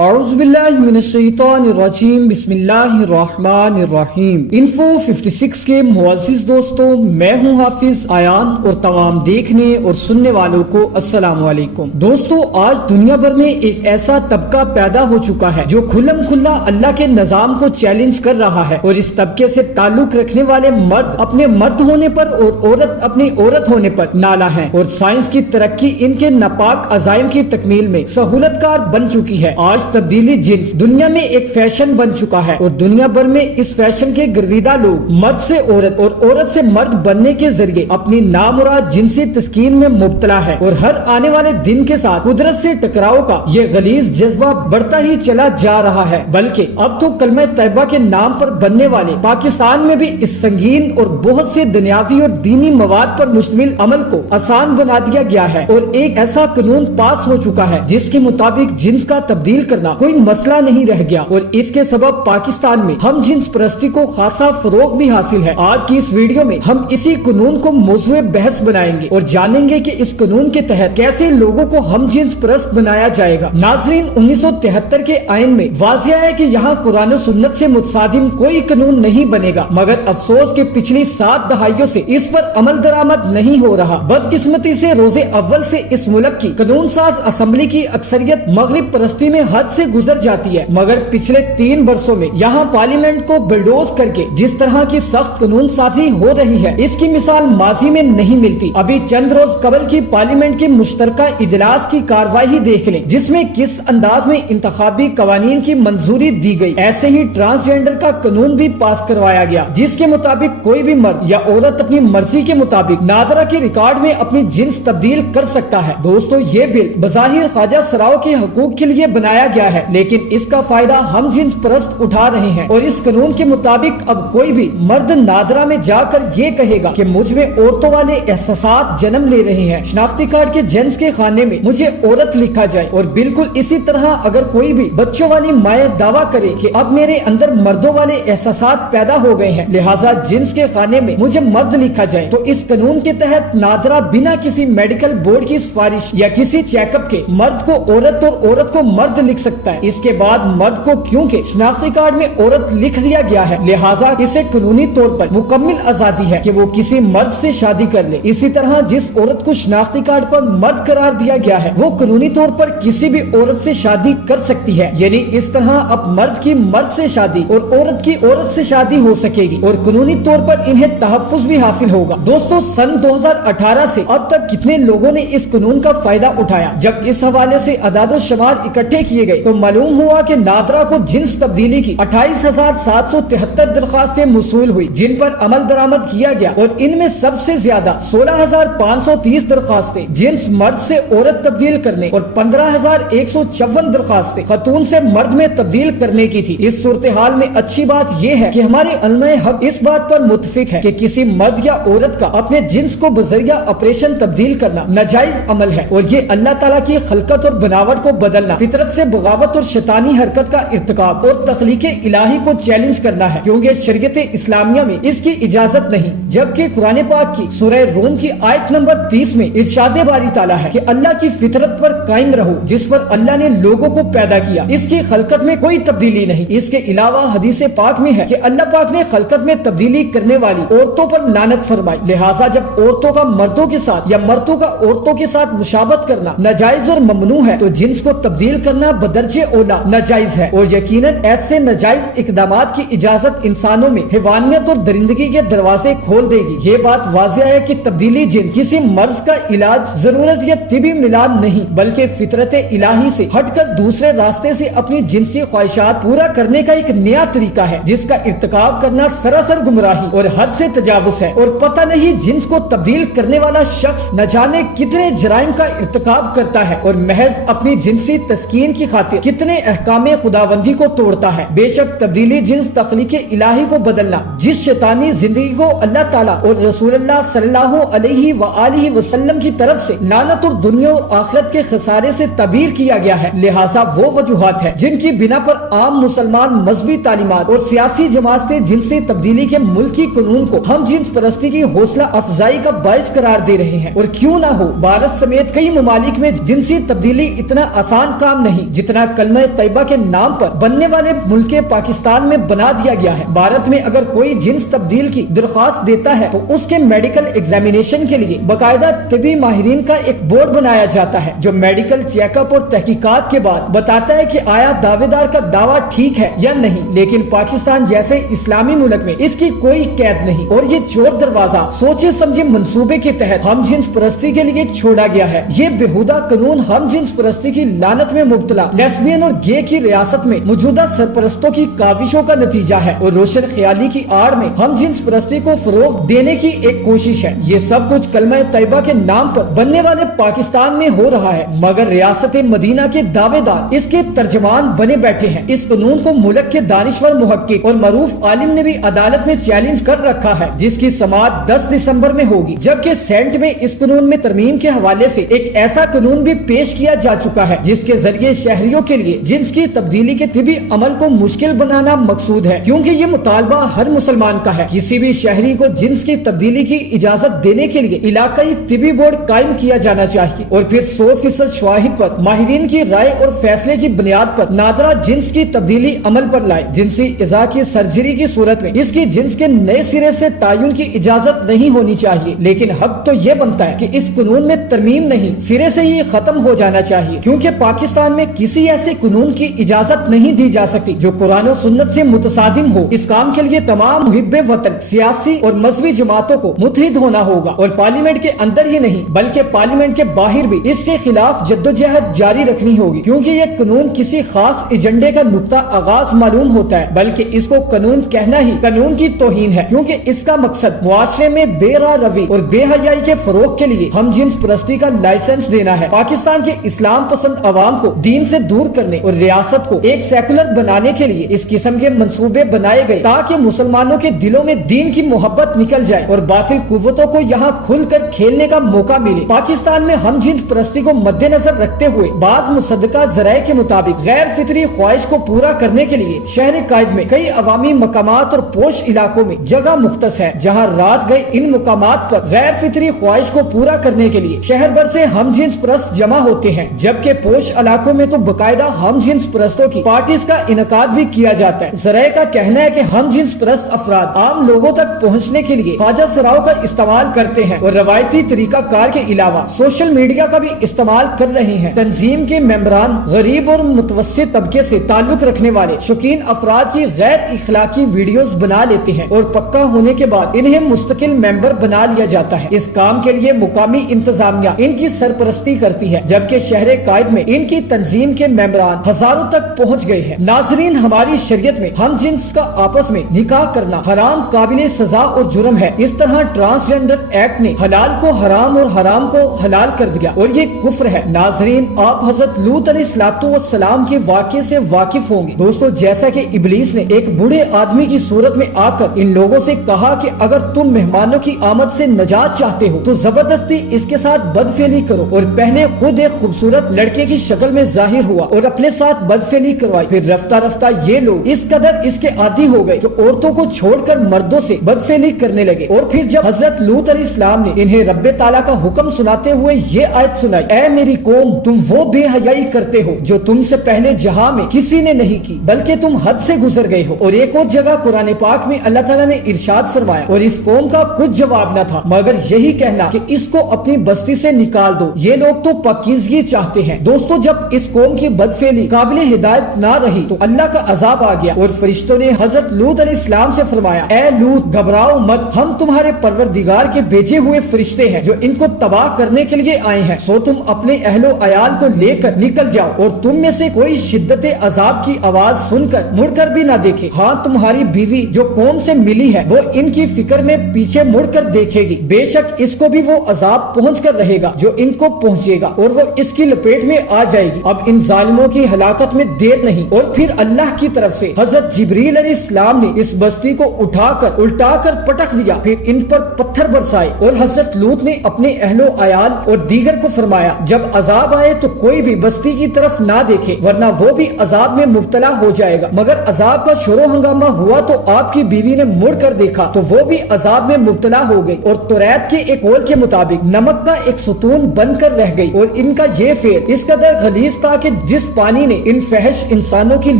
اعوذ باللہ من الشیطان الرجیم، بسم اللہ الرحمن الرحیم۔ انفو 56 کے معزز دوستوں، میں ہوں حافظ ایان اور تمام دیکھنے اور سننے والوں کو السلام علیکم۔ دوستوں، آج دنیا بھر میں ایک ایسا طبقہ پیدا ہو چکا ہے جو کھلم کھلا اللہ کے نظام کو چیلنج کر رہا ہے، اور اس طبقے سے تعلق رکھنے والے مرد اپنے مرد ہونے پر اور عورت اپنی عورت ہونے پر نالا ہیں، اور سائنس کی ترقی ان کے ناپاک عزائم کی تکمیل میں سہولت کار بن چکی ہے۔ آج تبدیلی جنس دنیا میں ایک فیشن بن چکا ہے، اور دنیا بھر میں اس فیشن کے گرویدہ لوگ مرد سے عورت اور عورت سے مرد بننے کے ذریعے اپنی نامراد جنسی تسکین میں مبتلا ہے، اور ہر آنے والے دن کے ساتھ قدرت سے ٹکراؤ کا یہ غلیظ جذبہ بڑھتا ہی چلا جا رہا ہے۔ بلکہ اب تو کلمہ طیبہ کے نام پر بننے والے پاکستان میں بھی اس سنگین اور بہت سے دنیاوی اور دینی مواد پر مشتمل عمل کو آسان بنا دیا گیا ہے، اور ایک ایسا قانون پاس ہو چکا ہے جس کے مطابق جنس کا تبدیل کرنا کوئی مسئلہ نہیں رہ گیا، اور اس کے سبب پاکستان میں ہم جنس پرستی کو خاصا فروغ بھی حاصل ہے۔ آج کی اس ویڈیو میں ہم اسی قانون کو موضوع بحث بنائیں گے اور جانیں گے کہ اس قانون کے تحت کیسے لوگوں کو ہم جنس پرست بنایا جائے گا۔ ناظرین، 1973 کے آئین میں واضح ہے کہ یہاں قرآن و سنت سے متصادم کوئی قانون نہیں بنے گا، مگر افسوس کہ پچھلی 7 دہائیوں سے اس پر عمل درآمد نہیں ہو رہا۔ بدقسمتی سے روز اول سے اس ملک کی قانون ساز اسمبلی کی اکثریت مغرب پرستی میں حد سے گزر جاتی ہے، مگر پچھلے 3 برسوں میں یہاں پارلیمنٹ کو بلڈوز کر کے جس طرح کی سخت قانون سازی ہو رہی ہے، اس کی مثال ماضی میں نہیں ملتی۔ ابھی چند روز قبل کی پارلیمنٹ کی مشترکہ اجلاس کی کارروائی دیکھ لیں، جس میں کس انداز میں انتخابی قوانین کی منظوری دی گئی۔ ایسے ہی ٹرانسجینڈر کا قانون بھی پاس کروایا گیا، جس کے مطابق کوئی بھی مرد یا عورت اپنی مرضی کے مطابق نادرہ کے ریکارڈ میں اپنی جنس تبدیل کر سکتا ہے۔ دوستو، یہ بل بظاہر خواجہ سراؤ کے حقوق کے لیے بنایا گیا ہے، لیکن اس کا فائدہ ہم جنس پرست اٹھا رہے ہیں، اور اس قانون کے مطابق اب کوئی بھی مرد نادرہ میں جا کر یہ کہے گا کہ مجھ میں عورتوں والے احساسات جنم لے رہے ہیں، شناختی کارڈ کے جنس کے خانے میں مجھے عورت لکھا جائے۔ اور بالکل اسی طرح اگر کوئی بھی بچوں والی مائیں دعویٰ کرے کہ اب میرے اندر مردوں والے احساسات پیدا ہو گئے ہیں، لہٰذا جنس کے خانے میں مجھے مرد لکھا جائے، تو اس قانون کے تحت نادرہ بنا کسی میڈیکل بورڈ کی سفارش یا کسی چیک اپ کے مرد کو عورت اور عورت کو مرد لکھ سکتا ہے۔ اس کے بعد مرد کو کیونکہ شناختی کارڈ میں عورت لکھ دیا گیا ہے، لہٰذا اسے قانونی طور پر مکمل آزادی ہے کہ وہ کسی مرد سے شادی کر لے۔ اسی طرح جس عورت کو شناختی کارڈ پر مرد قرار دیا گیا ہے، وہ قانونی طور پر کسی بھی عورت سے شادی کر سکتی ہے، یعنی اس طرح اب مرد کی مرد سے شادی اور عورت کی عورت سے شادی ہو سکے گی، اور قانونی طور پر انہیں تحفظ بھی حاصل ہوگا۔ دوستو، سن 2018 سے اب تک کتنے لوگوں نے اس قانون کا فائدہ اٹھایا؟ جب اس حوالے سے اعداد و شمار اکٹھے کیے گئے تو معلوم ہوا کہ نادرہ کو جنس تبدیلی کی 28,773 درخواستیں موصول ہوئی، جن پر عمل درآمد کیا گیا، اور ان میں سب سے زیادہ 16,530 درخواستیں جنس مرد سے عورت تبدیل کرنے اور 15,154 درخواستیں خاتون سے مرد میں تبدیل کرنے کی تھی۔ اس صورتحال میں اچھی بات یہ ہے کہ ہمارے علماء حق اس بات پر متفق ہے کہ کسی مرد یا عورت کا اپنے جنس کو بذریعہ آپریشن تبدیل کرنا ناجائز عمل ہے، اور یہ اللہ تعالیٰ کی خلقت اور بناوٹ کو بدلنا، فطرت سے بغاوت اور شیطانی حرکت کا ارتکاب اور تخلیق الہی کو چیلنج کرنا ہے، کیونکہ شریعت اسلامیہ میں اس کی اجازت نہیں۔ جبکہ قرآن پاک کی سورہ روم کی آیت نمبر 30 میں ارشاد باری تعالیٰ ہے کہ اللہ کی فطرت پر قائم رہو جس پر اللہ نے لوگوں کو پیدا کیا، اس کی خلقت میں کوئی تبدیلی نہیں۔ اس کے علاوہ حدیث پاک میں ہے کہ اللہ پاک نے خلقت میں تبدیلی کرنے والی عورتوں پر لعنت فرمائی، لہٰذا جب عورتوں کا مردوں کے ساتھ یا مردوں کا عورتوں کے ساتھ مشابہت کرنا ناجائز اور ممنوع ہے، تو جنس کو تبدیل کرنا بدرجہ اولا ناجائز ہے، اور یقیناً ایسے ناجائز اقدامات کی اجازت انسانوں میں حیوانیت اور درندگی کے دروازے کھول دے گی۔ یہ بات واضح ہے کہ تبدیلی جنس کسی مرض کا علاج، ضرورت یا طبی ملاد نہیں، بلکہ فطرت الہی سے ہٹ کر دوسرے راستے سے اپنی جنسی خواہشات پورا کرنے کا ایک نیا طریقہ ہے، جس کا ارتکاب کرنا سراسر گمراہی اور حد سے تجاوز ہے، اور پتہ نہیں جنس کو تبدیل کرنے والا شخص نہ جانے کتنے جرائم کا ارتکاب کرتا ہے، اور محض اپنی جنسی تسکین کی خاطر کتنے احکام خداوندی کو توڑتا ہے۔ بے شک تبدیلی جنس تخلیق الہی کو بدلنا، جس شیطانی زندگی کو اللہ تعالیٰ اور رسول اللہ صلی اللہ علیہ وآلہ وسلم کی طرف سے لعنت اور دنیا اور آخرت کے خسارے سے تعبیر کیا گیا ہے، لہٰذا وہ وجوہات ہیں جن کی بنا پر عام مسلمان مذہبی تعلیمات اور سیاسی جماعتیں جنسی تبدیلی کے ملکی قانون کو ہم جنس پرستی کی حوصلہ افزائی کا باعث قرار دے رہے ہیں۔ اور کیوں نہ ہو، بھارت سمیت کئی ممالک میں جنسی تبدیلی اتنا آسان کام نہیں جتنا جتنا کلمہ طیبہ کے نام پر بننے والے ملک پاکستان میں بنا دیا گیا ہے۔ بھارت میں اگر کوئی جنس تبدیل کی درخواست دیتا ہے تو اس کے میڈیکل ایگزامینیشن کے لیے باقاعدہ طبی ماہرین کا ایک بورڈ بنایا جاتا ہے جو میڈیکل چیک اپ اور تحقیقات کے بعد بتاتا ہے کہ آیا دعوے دار کا دعویٰ ٹھیک ہے یا نہیں۔ لیکن پاکستان جیسے اسلامی ملک میں اس کی کوئی قید نہیں اور یہ چور دروازہ سوچے سمجھے منصوبے کے تحت ہم جنس پرستی کے لیے چھوڑا گیا ہے۔ یہ بےہودہ قانون ہم جنس پرستی کی لعنت میں مبتلا لیسبین اور گے کی ریاست میں موجودہ سرپرستوں کی کاوشوں کا نتیجہ ہے اور روشن خیالی کی آڑ میں ہم جنس پرستی کو فروغ دینے کی ایک کوشش ہے۔ یہ سب کچھ کلمہ طیبہ کے نام پر بننے والے پاکستان میں ہو رہا ہے، مگر ریاست مدینہ کے دعوے دار اس کے ترجمان بنے بیٹھے ہیں۔ اس قانون کو ملک کے دانشور محقق اور معروف عالم نے بھی عدالت میں چیلنج کر رکھا ہے، جس کی سماعت 10 دسمبر میں ہوگی، جبکہ سینٹ میں اس قانون میں ترمیم کے حوالے سے ایک ایسا قانون بھی پیش کیا جا چکا ہے جس کے ذریعے شہریوں کے لیے جنس کی تبدیلی کے طبی عمل کو مشکل بنانا مقصود ہے، کیونکہ یہ مطالبہ ہر مسلمان کا ہے۔ کسی بھی شہری کو جنس کی تبدیلی کی اجازت دینے کے لیے علاقائی طبی بورڈ قائم کیا جانا چاہیے اور پھر 100% شواہد پر ماہرین کی رائے اور فیصلے کی بنیاد پر نادرہ جنس کی تبدیلی عمل پر لائے۔ جنسی اعضاء کی سرجری کی صورت میں اس کی جنس کے نئے سرے سے تعین کی اجازت نہیں ہونی چاہیے، لیکن حق تو یہ بنتا ہے کہ اس قانون میں ترمیم نہیں، سرے سے ہی ختم ہو جانا چاہیے، کیونکہ پاکستان میں کسی ایسے قانون کی اجازت نہیں دی جا سکتی جو قرآن و سنت سے متصادم ہو۔ اس کام کے لیے تمام محب وطن سیاسی اور مذہبی جماعتوں کو متحد ہونا ہوگا اور پارلیمنٹ کے اندر ہی نہیں بلکہ پارلیمنٹ کے باہر بھی اس کے خلاف جدوجہد جاری رکھنی ہوگی، کیونکہ یہ قانون کسی خاص ایجنڈے کا نقطہ آغاز معلوم ہوتا ہے، بلکہ اس کو قانون کہنا ہی قانون کی توہین ہے، کیونکہ اس کا مقصد معاشرے میں بے راہ روی اور بے حیائی کے فروغ کے لیے ہم جنس پرستی کا لائسنس دینا ہے۔ پاکستان کے اسلام پسند عوام کو دین سے دور کرنے اور ریاست کو ایک سیکولر بنانے کے لیے اس قسم کے منصوبے بنائے گئے تاکہ مسلمانوں کے دلوں میں دین کی محبت نکل جائے اور باطل قوتوں کو یہاں کھل کر کھیلنے کا موقع ملے۔ پاکستان میں ہم جنس پرستی کو مد نظر رکھتے ہوئے بعض مصدقہ ذرائع کے مطابق غیر فطری خواہش کو پورا کرنے کے لیے شہر قائد میں کئی عوامی مقامات اور پوش علاقوں میں جگہ مختص ہے، جہاں رات گئے ان مقامات پر غیر فطری خواہش کو پورا کرنے کے لیے شہر بھر سے ہم جنس پرست جمع ہوتے ہیں، جبکہ پوش علاقوں میں تو باقاعدہ ہم جنس پرستوں کی پارٹیز کا انعقاد بھی کیا جاتا ہے۔ ذرائع کا کہنا ہے کہ ہم جنس پرست افراد عام لوگوں تک پہنچنے کے لیے خواجہ سراؤ کا استعمال کرتے ہیں اور روایتی طریقہ کار کے علاوہ سوشل میڈیا کا بھی استعمال کر رہے ہیں۔ تنظیم کے ممبران غریب اور متوسط طبقے سے تعلق رکھنے والے شوقین افراد کی غیر اخلاقی ویڈیوز بنا لیتے ہیں اور پکا ہونے کے بعد انہیں مستقل ممبر بنا لیا جاتا ہے۔ اس کام کے لیے مقامی انتظامیہ ان کی سرپرستی کرتی ہے، جبکہ شہر قائد میں ان کی تنظیم کے ممبران ہزاروں تک پہنچ گئے ہیں۔ ناظرین، ہماری شریعت میں ہم جنس کا آپس میں نکاح کرنا حرام، قابل سزا اور جرم ہے۔ اس طرح ٹرانسجنڈر ایکٹ نے حلال کو حرام اور حرام کو حلال کر دیا اور یہ کفر ہے۔ ناظرین، آپ حضرت لوط علیہ السلام کے واقعے سے واقف ہوں گے۔ دوستو، جیسا کہ ابلیس نے ایک بوڑھے آدمی کی صورت میں آ کر ان لوگوں سے کہا کہ اگر تم مہمانوں کی آمد سے نجات چاہتے ہو تو زبردستی اس کے ساتھ بدفعلی کرو، اور پہلے خود ایک خوبصورت لڑکے کی شکل میں ظاہر ہوا اور اپنے ساتھ بدفعلی کروائی۔ پھر رفتہ رفتہ یہ لوگ اس قدر اس کے عادی ہو گئے کہ عورتوں کو چھوڑ کر مردوں سے بدفعلی کرنے لگے، اور پھر جب حضرت لوط علیہ السلام نے انہیں رب تعالیٰ کا حکم سناتے ہوئے یہ آیت سنائی، اے میری قوم، تم وہ بے حیائی کرتے ہو جو تم سے پہلے جہاں میں کسی نے نہیں کی، بلکہ تم حد سے گزر گئے ہو۔ اور ایک اور جگہ قرآن پاک میں اللہ تعالیٰ نے ارشاد فرمایا، اور اس قوم کا کچھ جواب نہ تھا مگر یہی کہنا کہ اس کو اپنی بستی سے نکال دو، یہ لوگ تو پاکیزگی چاہتے ہیں۔ دوستو، جب اس قوم کی بدفعلی قابل ہدایت نہ رہی تو اللہ کا عذاب آ گیا، اور فرشتوں نے حضرت لوط علیہ السلام سے فرمایا، اے لوط، گھبراؤ مت، ہم تمہارے پروردگار کے بھیجے ہوئے فرشتے ہیں جو ان کو تباہ کرنے کے لیے آئے ہیں، سو تم اپنے اہل و عیال کو لے کر نکل جاؤ، اور تم میں سے کوئی شدت عذاب کی آواز سن کر مڑ کر بھی نہ دیکھے۔ ہاں، تمہاری بیوی جو قوم سے ملی ہے وہ ان کی فکر میں پیچھے مڑ کر دیکھے گی، بے شک اس کو بھی وہ عذاب پہنچ کر رہے گا جو ان کو پہنچے گا، اور وہ اس کی لپیٹ میں آ جائے گی۔ اب ان ظالموں کی ہلاکت میں دیر نہیں۔ اور پھر اللہ کی طرف سے حضرت جبریل علیہ السلام نے اس بستی کو اٹھا کر الٹا کر پٹخ دیا، پھر ان پر پتھر برسائے، اور حضرت لوط نے اپنے اہل و عیال اور دیگر کو فرمایا، جب عذاب آئے تو کوئی بھی بستی کی طرف نہ دیکھے ورنہ وہ بھی عذاب میں مبتلا ہو جائے گا۔ مگر عذاب کا شور و ہنگامہ ہوا تو آپ کی بیوی نے مڑ کر دیکھا تو وہ بھی عذاب میں مبتلا ہو گئی، اور توریت کے ایک قول کے مطابق نمک کا ایک ستون بن کر رہ گئی۔ اور ان کا یہ فعل اس قدر غلیظ تھا کہ جس پانی نے ان فحش انسانوں کی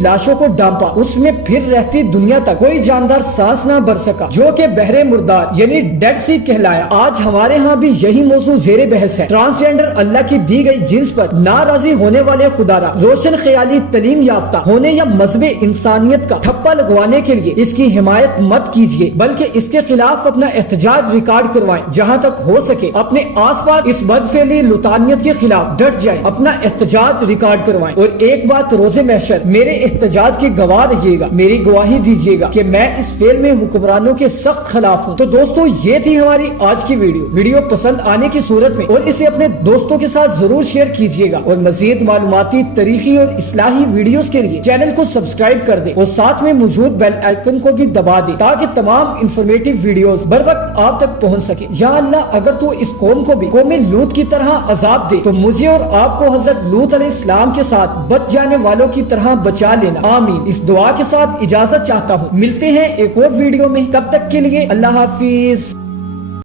لاشوں کو ڈانپا اس میں پھر رہتی دنیا تک کوئی جاندار سانس نہ بھر سکا، جو کہ بحر مردار یعنی ڈیڈ سی کہلایا۔ آج ہمارے ہاں بھی یہی موضوع زیر بحث ہے۔ ٹرانسجینڈر اللہ کی دی گئی جنس پر ناراضی ہونے والے خدا را روشن خیالی تعلیم یافتہ ہونے یا مذہب انسانیت کا ٹھپا لگوانے کے لیے اس کی حمایت مت کیجیے، بلکہ اس کے خلاف اپنا احتجاج ریکارڈ کروائیں۔ جہاں تک ہو سکے اپنے آس پاس اس بدفعلی لطانیت کے خلاف ڈٹ جائیں، اپنا احتجاج ریکارڈ کروائیں، اور ایک بات روز محشر میرے احتجاج کی گواہ رہیے گا، میری گواہی دیجیے گا کہ میں اس فعل میں حکمرانوں کے سخت خلاف ہوں۔ تو دوستو یہ تھی ہماری آج کی ویڈیو پسند آنے کی صورت میں اور اسے اپنے دوستوں کے ساتھ ضرور شیئر کیجیے گا، اور مزید معلوماتی، تاریخی اور اصلاحی ویڈیوز کے لیے چینل کو سبسکرائب کر دیں اور ساتھ میں موجود بیل آئیکن کو بھی دبا دیں تاکہ تمام انفارمیٹیو ویڈیوز بر وقت آپ تک پہنچ سکے۔ یا اللہ اگر تو اس قوم کو بھی قوم لوط کی طرح عذاب دے تو مجھے اور آپ کو حضرت لوط علیہ السلام کے ساتھ بچ جانے والوں کی طرح بچا لینا، آمین۔ اس دعا کے ساتھ اجازت چاہتا ہوں، ملتے ہیں ایک اور ویڈیو میں، تب تک کے لیے اللہ حافظ۔